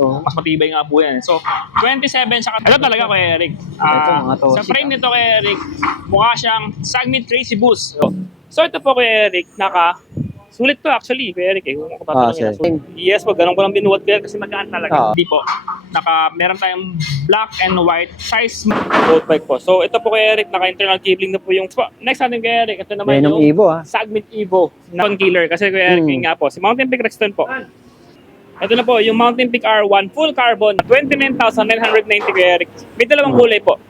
Oo. Mas matibay nga po yan. So, 27 sa ito talaga Kuya Eric. Ito, mga Sa Toxic, frame nito Kuya Eric, mukha siyang Sagmit Tracy Boost. So, ito po Kuya Eric, sulit to actually, Kuya Eric. Kung ako tatanungin sir. yes po, ganun ko lang binuhat Kuya kasi magaan talaga. Oo. Hindi po. Meron tayong black and white size road bike po. So, ito po Kuya Eric, naka-internal cabling na po yung next natin Kuya Eric. Ito naman Venom yung Evo, ah. Sagmit Evo na killer kasi Kuya Eric, yun nga po. Si Mountain Peak Rexton po. Ito na po, yung Mountain Peak R1 full carbon, 29,990 Kuya Eric. May dalawang kulay po.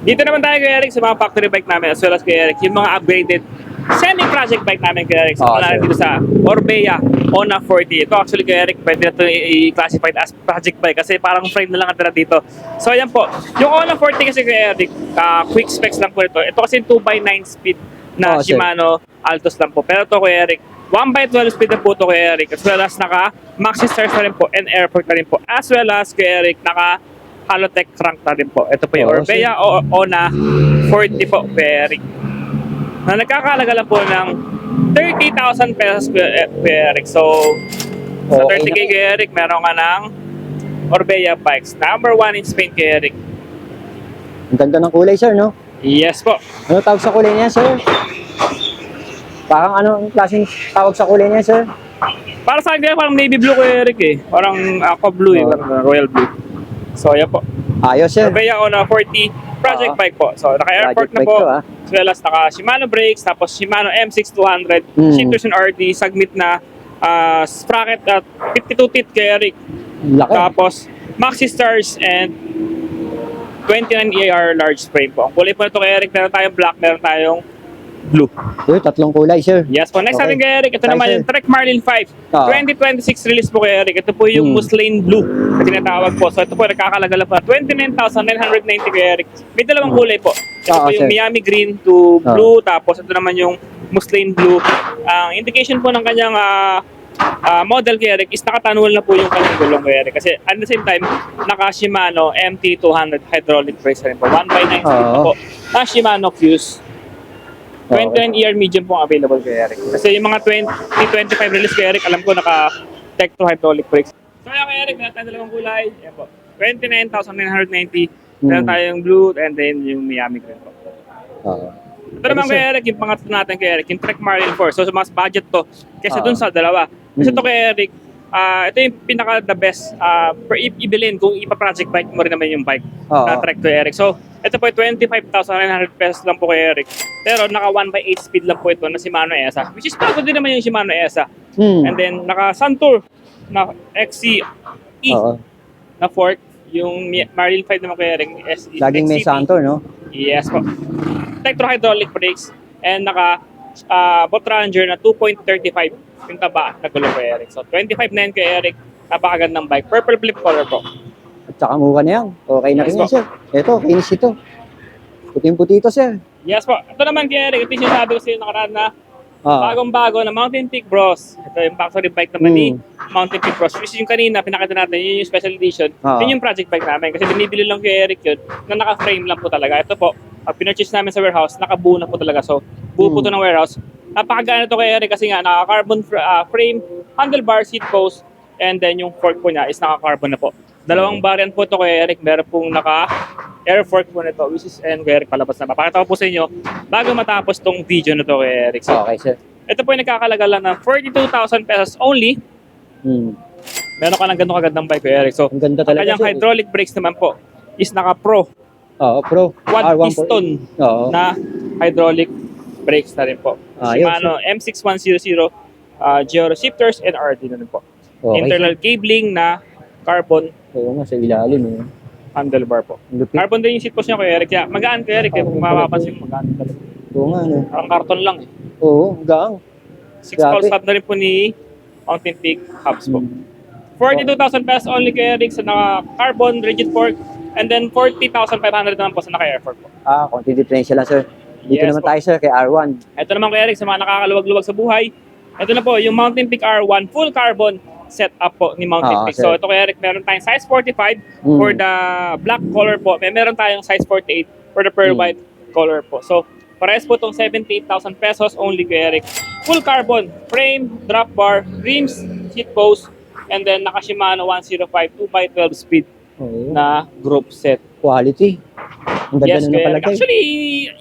Dito naman tayo Kuya Eric sa mga factory bike namin as well as Kuya Eric, yung mga upgraded semi-project bike namin Kuya Eric. So, natin dito sa Orbea Ona 40. Ito actually Kuya Eric, pwede na ito i-classified as project bike kasi parang frame na lang natira dito. So ayan po, yung Ona 40 kasi Kuya Eric, quick specs lang po ito. Ito kasi 2x9 speed na Shimano Altos lang po. Pero ito Kuya Eric, 1x12 speed na po ito Kuya Eric. As well as naka Maxi Stars na rin po and airport na rin po. As well as Kuya Eric, naka Halotech crank na rin po. Ito po yung Orbea Ona 40 po Kuya Eric. Na nagkakalaga lang po ng 30,000 pesos Kuya Eric. So, sa 30k Kuya Eric, meron ka ng Orbea bikes. Number 1 in Spain Kuya Eric. Ang ganda ng kulay, sir, no? Yes po. Ano tawag sa kulay niya, sir? Parang anong klaseng tawag sa kulay niya, sir? Para sa akin, parang navy blue Kuya Eric eh. Parang aqua blue eh. Parang royal blue. So, yan po. Ayos, sir. Orbea Ona 40 project bike po. So, naka-airport na po. As well as naka Shimano brakes, tapos Shimano M6200, shifters and RD, Sagmit na sprocket at 52 teeth Kuya Eric. Laki. Tapos, Maxi Stars and 29 EAR large frame po. Ang kulay po nito Kuya Eric, meron tayong black, meron tayong blue. Uy, tatlong kulay, sir. Yes po. Next natin Kuya Eric, ito naman yung Trek Marlin 5. 2026 release po Kuya Eric. Ito po yung Muslin Blue na tinatawag po. So ito po, nagkakalaga lang po. 29,990 Kuya Eric. May dalawang kulay po. Ito po yung Miami Green to Blue. Tapos ito naman yung Muslin Blue. Ang indication po ng kanyang model Kuya Eric is nakatanual na po yung kanyang gulong Kuya Eric. Kasi at the same time, naka Shimano MT200 hydraulic brakes rin po. 1x9 speed na po. Na Shimano Fuse. 29 ER medium po ang available Kuya Eric. Kasi yung mga 2025 release Kuya Eric, alam ko naka Tech 2 hydraulic brakes. So yan Kuya Eric, meron tayong dalawang kulay. Yan po. 29,990. Meron tayong blue and then yung Miami Green po. Ito naman Kuya Eric, yung pangatlo natin Kuya Eric, yung Trek Marlin 4. So mas budget to kasi dun sa dalawa. Kasi ito Kuya Eric, ito yung pinaka the best ibilin kung ipa-project bike mo rin naman yung bike na Trek Kuya Eric. So ito po 25,900 pesos lang po Kuya Eric. Pero naka 1x8 speed lang po ito na Shimano ESA. Which is bago din naman yung Shimano ESA. And then naka Suntour na XC na fork. Yung Marlin 5 naman Kuya Eric. Laging may Suntour, no? Yes po. Tech 2 hydraulic brakes. And naka Bot Ranger na 2.35 yung taba na gulong Kuya Eric. So 25,900 Kuya Eric. Napakagandang bike. Purple flip color po. At saka mukha na yan. Okay na rin yan, sir. Ito, kinis ito. Puting-puti ito, sir. Yes po. Ito naman Kuya Eric. Ito yung sinabi ko sa iyo nakaraan na bagong-bago na Mountain Peak Bros. Ito yung factory bike naman ni Mountain Peak Bros. Which yung kanina, pinakita natin, yun yung special edition. Yun yung project bike namin. Kasi binibili lang Kuya Eric yun na naka-frame lang po talaga. Ito po, pinurchase namin sa warehouse, nakabuo na po talaga. So, buo po ito ng warehouse. Napakagana ito Kuya Eric kasi nga, naka-carbon frame, handlebar, seat post, and then yung fork po niya is naka-carbon na po. Dalawang variant po ito Kuya Eric. Meron pong naka-air fork po nito, which is, and Kuya Eric, palabas na. Papakita ko po sa inyo bago matapos tong video na ito Kuya Eric. So, okay, sir. Ito po yung nagkakalaga lang ng 42,000 pesos only. Meron ka ng ganito kagandang bike Kuya Eric. So, ang ganda talaga, kanyang hydraulic brakes naman po is naka-pro. Pro. Quad piston na hydraulic brakes na rin po. Shimano M6100 Geo shifters and RD na rin po. Internal cabling na carbon. Oo nga, sa ilalim. Handlebar po. Carbon din yung seat post niya Kuya Eric. Kaya magaan Kuya Eric. Kung mapapansin mo, magaan talaga. Oo nga, no? Parang karton lang eh. Oo, gaang. 6-pulse hub na rin po ni Mountain Peak hubs po. 42,000 pesos only Kuya Eric sa naka-carbon rigid fork. And then 40,500 naman po sa naka-air fork po. Konti diferensya lang, sir. Dito naman tayo, sir, kay R1. Ito naman Kuya Eric, sa mga nakakaluwag-luwag sa buhay. Ito na po, yung Mountain Peak R1 full carbon setup po ni Mountain Peak. So ito Kuya Eric, meron tayong size 45 for the black color po. Meron tayong size 48 for the pearl white color po. So parehas po itong 78,000 pesos only Kuya Eric. Full carbon, frame, drop bar, rims, seat post, and then naka Shimano 105 2x12 speed Oo. na group set. Quality. Ang ganda Yes, na Kuya Eric. nakalagay. Actually,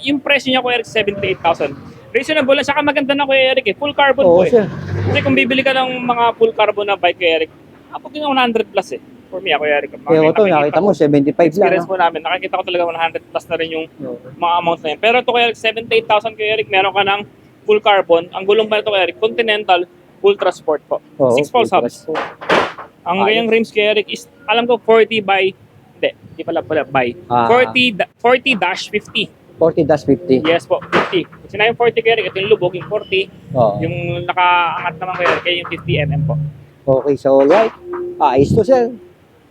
yung presyo niya, Kuya Eric, 78,000. Reasonable lang. Saka maganda na, Kuya Eric. Full carbon Oo, po eh. sir. Kasi kung bibili ka ng mga full carbon na bike, Kuya Eric, abot yung 100 plus eh. For me, Kuya Eric. Kaya ito, nakita mo, 75 lang. Experience No? po namin. Nakikita ko talaga 100 plus na rin yung Oo. mga amount na yun. Pero ito, Kuya Eric, 78,000, Kuya Eric, meron ka ng full carbon. Ang gulong pa nito, Kuya Eric, Continental Ultra Sport po. Oo, 6 pulse hubs. Ang ganyang rims, Kuya Eric, is, alam ko, 40 by, hindi pala by, 40-50. 40-50. Yes po, 50. Kasi na yung 40 Kuya Eric, ito yung lubog, yung 40. Oo. Yung nakaangat naman Kuya Eric, kaya yung 50mm po. Okay, so alright. Ayos to, sir.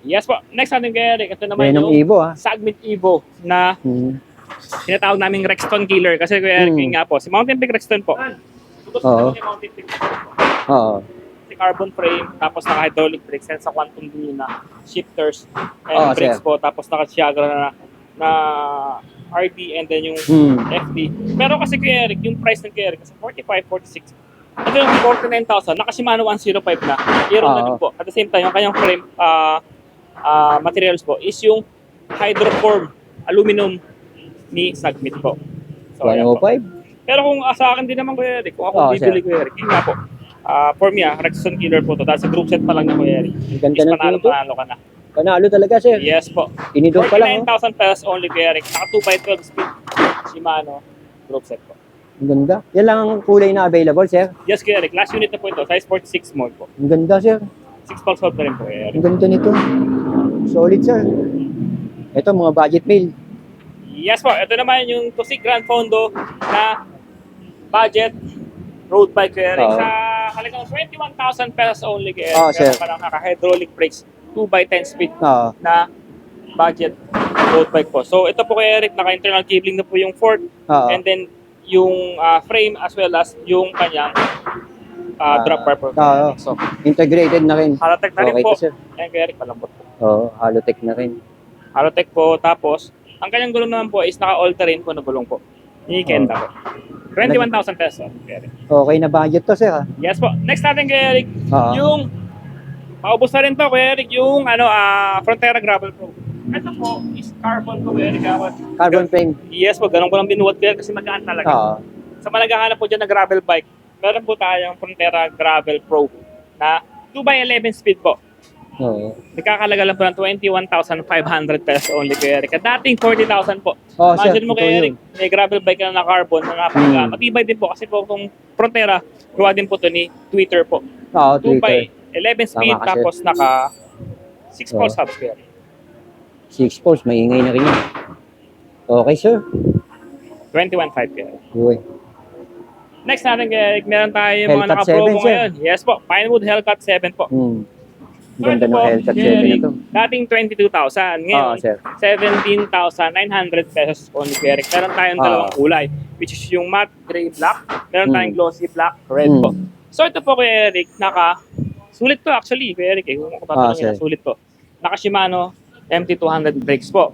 Yes po. Next natin Kuya Eric, ito naman Venom yung Evo, ha? Sagmit Evo na tinatawag naming Rexton Killer. Kasi Kuya Eric, yun nga po, si Mountain Peak Rexton po. Tutos Oo. naman yung Mountain Peak. Oo. Si carbon frame, tapos naka-hydraulic brakes, and sa quantum D na shifters Oo, and brakes sir. po, tapos naka-Chiagra na RD and then yung FD. Pero kasi Kuya Eric, yung price ng Kuya Eric, kasi 45, 46. Ito yung 49,000, naka Shimano 105 na. Aero na din po. At the same time, yung kanyang frame materials po is yung hydroform aluminum ni Sagmit po. So, ayan po. 105. Pero kung sa akin din naman Kuya Eric, kung ako bibili Kuya Eric, yun nga po. For me, Rexton Killer po to. Dahil sa group set pa lang na Kuya Eric. Ang ganda Is ng panalo, pinto. panalo ka na. Panalo talaga, sir. Yes po. Tinidor pa lang, 49,000 pesos only Kuya Eric. Naka 2x12 speed. Shimano group set po. Ang ganda. Yan lang ang kulay na available, sir. Yes Kuya Eric, last unit na po ito. Size 46 small po. Ang ganda, sir. 6 pulse hold na rin po Kuya Eric. Ang ganda nito. Solid, sir. Ito, mga budget meal. Yes po, ito naman yung Tusig Grand Fondo na budget road bike Kuya Eric. Oo. Sa halagang 21,000 pesos only Kuya Eric. Oo, sir. Meron pa lang naka-hydraulic brakes, 2x10 speed Oo. na budget road bike po. So ito po Kuya Eric, naka-internal cabling na po yung fork Oo. and then yung frame as well as yung kanyang drop bar po. Oo. So, Integrated na rin. Halotech na rin Okay po. to, sir. Ayan Kuya Eric, palambot po. Oo, Halotech na rin. Halotech po, tapos ang kanyang gulong naman po is naka-all-terrain po na gulong po. Ni Kenda po. 21,000 pesos. Kuya Eric. Okay na budget to, sir, ha? Yes po. Next natin Kuya Eric, Oo. yung paubos na rin to Kuya Eric, yung Frontera Gravel Pro. Ito po is carbon po Kuya Eric. Carbon frame. Yes po, ganun ko lang binuwat Kuya Eric kasi magaan talaga. Oo. Sa mga naghahanap po dyan na gravel bike, meron po tayong Frontera Gravel Pro na 2x11 speed po. Oo. Nagkakalaga lang po ng 21,500 pesos only Kuya Eric. At dating 40,000 po. Oo, sir. Imagine mo Totoo Kuya yun. Eric, may gravel bike na carbon na napaka matibay din po kasi po itong Frontera, gawa din po ito ni Twitter po. Oo, 2 Twitter. by 11 speed Tama ka, sir. tapos naka 6 pulse Oo. hubs Kuya Eric. 6 poles, maingay na rin yun. Okay, sir. 21,500 Kuya Eric. Uy. Next natin Kuya Eric, meron tayo yung mga Hellcat naka-promo 7, sir. ngayon. Yes po, Pinewood Hellcat 7 po. Ang ganda ng Hellcat 7 na to. Dating 22,000. Ngayon, Oo, sir. 17,900 pesos only Kuya Eric. Meron tayong dalawang kulay, which is yung matte gray black. Meron tayong glossy black red po. So ito po Kuya Eric, sulit to actually Kuya Eric. Kung ako tatanungin, sir. sulit to. Naka Shimano MT200 brakes po.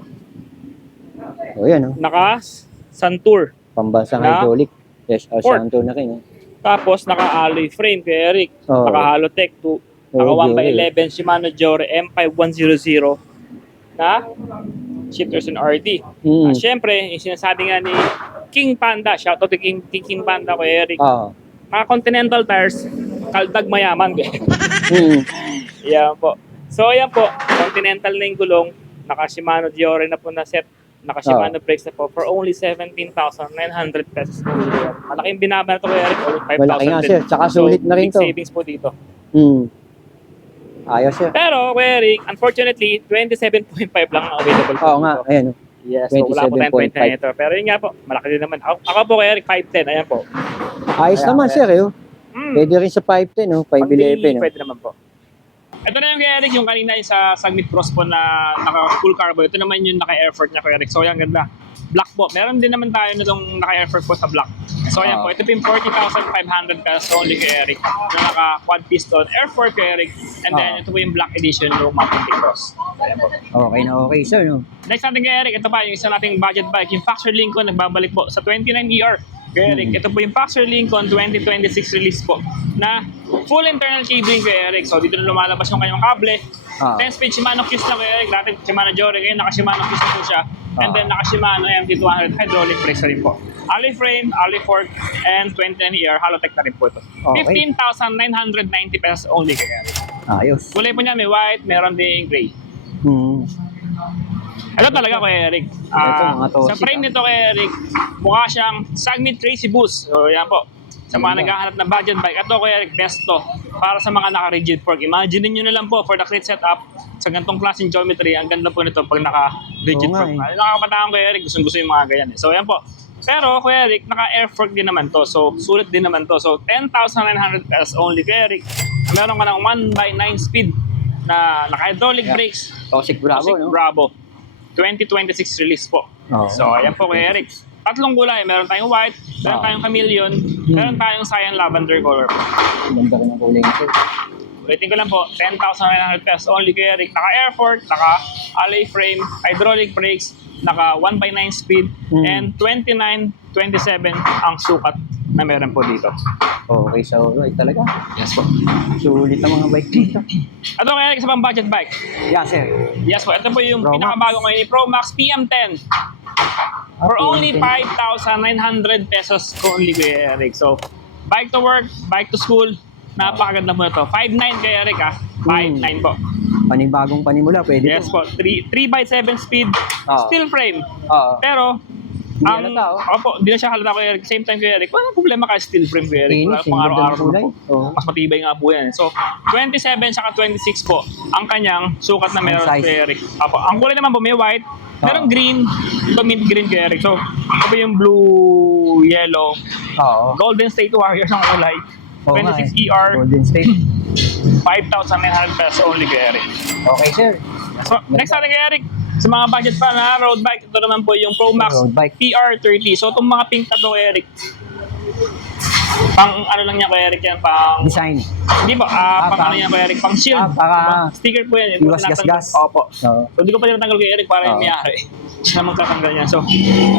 O yan, oh. Naka Santur. Pambansang Na? hydraulic. Yes, Ford. Santo na rin. Tapos naka alloy frame Kuya Eric. Oo. Naka Halotech 2. Naka 1x11 Shimano Jore M5100 na shifters and RD. Siyempre, yung sinasabi nga ni King Panda, shoutout to King Panda ko Eric. Oo. Mga Continental tires, kaldag mayaman. Yan po. So ayan po, Continental na yung gulong, naka Shimano Jore na po na set, naka Shimano brakes na po for only 17,900 pesos. Malaking binaba na to Kuya Eric, almost 5,000 Malaki nga, din. sir. Tsaka sulit na rin big to. savings po dito. Ayos, sir. Pero, Kuya Eric, unfortunately, 27.5 lang ang available po Oo nga, dito. ayan. Oh. Yes, so wala po tayong 20 na ito. Pero yun nga po, malaki din naman. Ako po, Kuya Eric, 5'10", ayan po. Ayos Ayan, naman, ayan. sir. Oh. Pwede rin sa 5'10", oh. 5'11". Oh. Pwede naman po. Ito na yung Kuya Eric, yung kanina yung sa Sagmit Cross po na naka-full carbon. Ito naman yung naka-airfort niya, Kuya Eric. So, yan, ganda. Black po. Meron din naman tayo nitong naka-airfort po sa black. So, ayan po. Ito po yung 40,500 pesos only, Kuya Eric. Na naka-quad piston airfort, Kuya Eric. And then, ito po yung black edition ng Mountain Peak Cross. So, ayan po. Okay na okay, sir. No? Next natin Kuya Eric, ito pa yung isa nating budget bike, yung Factor Lincoln, nagbabalik po sa 29ER. Kuya Eric, ito po yung Paxer Lincoln 2026 release po na full internal cabling, Kuya Eric. So dito na lumalabas yung kanyang kable. 10-speed Shimano Fuse na, Kuya Eric. Dati Shimano Jory, ngayon naka-Shimano Fuse na po siya. And then naka-Shimano MT200 hydraulic brakes na rin po. Alloy frame, alloy fork, and 29ER Halotech na rin po ito. Okay. 15,990 pesos only, Kuya Eric. Ayos. Kulay po niya may white, meron ding gray. Hmm. Ito talaga, Kuya Eric. Ito, mga Sa Tosi, frame nito, Kuya Eric, mukha siyang Sagmit Crazy Boost. So, yan po. Sa mga naghahanap ng budget bike, ito, Kuya Eric, best to. Para sa mga naka-rigid fork. Imagine nyo na lang po, for the crate setup, sa ganitong klaseng geometry, ang ganda po nito pag naka-rigid Oo nga fork. eh. Nakakapataan, Kuya Eric, gustong-gusto yung mga ganyan. So, yan po. Pero, Kuya Eric, naka-air fork din naman to. So, sulit din naman to. So, 10,900 pesos only, Kuya Eric. Meron ka ng 1x9 speed na naka-hydraulic Yeah. brakes. Toxic Bravo, Toxic no? Bravo. 2026 release po. Oo. So, ayan po kay Eric. Tatlong kulay. Meron tayong white, meron tayong chameleon, meron tayong cyan lavender color po. Ganda rin ang kulay nito. Ulitin ko lang po, 10,900 pesos only kay Eric. Naka-air fork, naka-alloy frame, hydraulic brakes, naka 1x9 speed, and 29-27 ang sukat na meron po dito. Okay, so right talaga. Yes po. Sulit ang mga bike dito. Ito kay Eric sa pang budget bike. Yeah, sir. Yes po, ito po yung Pro Max. pinakabago ngayon ni Pro Max PM10. For only PM10. 5,900 pesos only, Kuya Eric. So, bike to work, bike to school, napakaganda po ito. 5.9 Kuya Eric, 5.9 po. Panibagong panimula, pwede Yes po. po, 3x7 speed, Oo. steel frame. Oo. Pero, Hindi halata, oh. Opo, hindi na siya halata, Kuya Eric. Same time, Kuya Eric, walang problema ka steel frame, Kuya Eric. Kinis, Pang araw-araw kulay. na po. Oo. Mas matibay nga po yan. So, 27 saka 26 po ang kanyang sukat na meron, size. Kuya Eric. Opo, ang kulay naman po may white, merong green, ito mint green, Kuya Eric. So, ito po yung blue, yellow, Oo. Golden State Warriors ang kulay. Oo nga eh. 26ER, Golden State. 5,900 pesos only, Kuya Eric. Okay, sir. So, next natin, Kuya Eric, sa mga budget pa na road bike, ito naman po yung Pro Max Road bike. PR30. So, itong mga pink na to, Kuya Eric, pang ano lang niya, Kuya Eric, yan, pang... Design. Hindi po, pang pang- ano yan, Kuya Eric, pang shield. para- Sticker po yan. Iwas gas-gas. Opo. Oo. So, hindi ko pa tinatanggal, Kuya Eric, para yung Oo. mayari. Siya magtatanggal niya. So,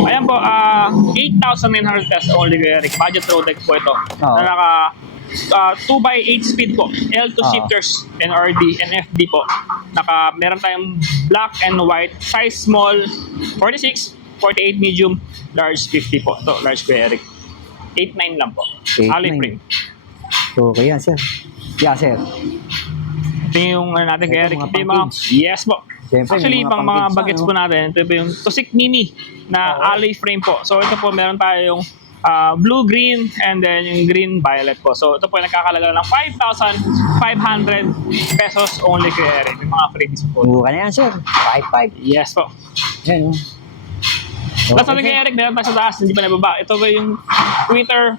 ayan po, 8,900 pesos only, Kuya Eric. Budget road bike po ito. Oo. Na naka 2x8 speed po. L2 Oo. shifters, NRD, NFD po. Meron tayong black and white. Size small, 46, 48 medium, large 50 po. Ito, large, Kuya Eric. 8.9 lang po. 8.9. Alloy frame. Okay yan, sir. Yeah, sir. Ito yung ano natin, Kuya Ito, Eric. mga Ito yung mga... pang-kids. Yes po. Siyempre, Actually, may pang mga pang-kids bagets na, po no? natin, ito po yung Tusik Mini na alloy frame po. So, ito po, meron tayong blue, green, and then yung green, violet po. So, ito po yung nagkakalaga ng 5,500 pesos only, Kuya Eric. Yung mga freebies po. Buka na yan, sir. 5.5. Yes po. Yan, oh. Tapos natin, Kuya Eric, meron tayo sa taas, hindi pa nababa. Ito po yung Twitter.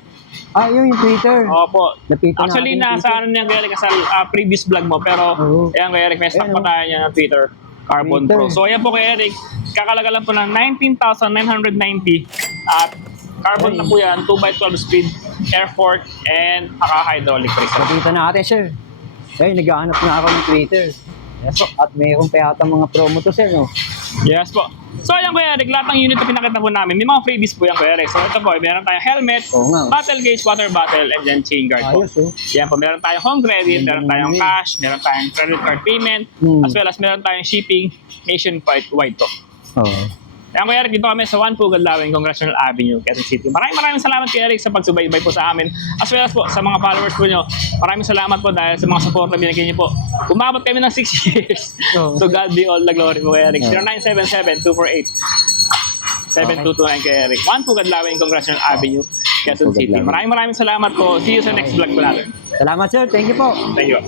Ah, yun yung Twitter. Opo. Lapitan Actually, natin yung nasa ano niya, Kuya Eric, sa previous vlog mo. Pero, Oo. ayan, Kuya Eric, may stock Ayan, pa oh. tayo niya ng Twitter. Carbon Twitter. Pro. So, ayan po, Kuya Eric. Kakalaga lang po ng 19,990. At carbon Ay. na po yan, 2x12 speed, air fork, and hydraulic brake. Lapitan natin, sir. Eh, naghahanap na ako ng Twitter. Yes, po. At mayroon pa yata mga promo to, sir, no? Yes po. So, ayan, Kuya Eric, lahat ng unit na pinakita po namin, may mga freebies po yan, Kuya Eric. So, ito po, meron tayong helmet, Oo nga. battle case, water bottle, and then chain guard po. Ayos, oh. Yan po, meron tayong home credit, Ganda meron tayong naman cash, meron tayong credit card payment, as well as meron tayong shipping nationwide po. Oo. Yan, Kuya Eric, dito kami sa Juan Pugal Lawing, Congressional Avenue, Quezon City. Maraming salamat, Kuya Eric, sa pagsubaybay po sa amin. As well as po sa mga followers po nyo. Maraming salamat po dahil sa mga support na binigay nyo po. Umabot kami ng 6 years. Oo. To God be all the glory, Kuya Eric. Oo. 0977-248-7229, Kuya Eric. Juan Pugal Lawing, Congressional Avenue, Quezon Pugal City. Lawing. Maraming salamat po. See you sa next vlog po natin. Salamat, sir. Thank you po. Thank you.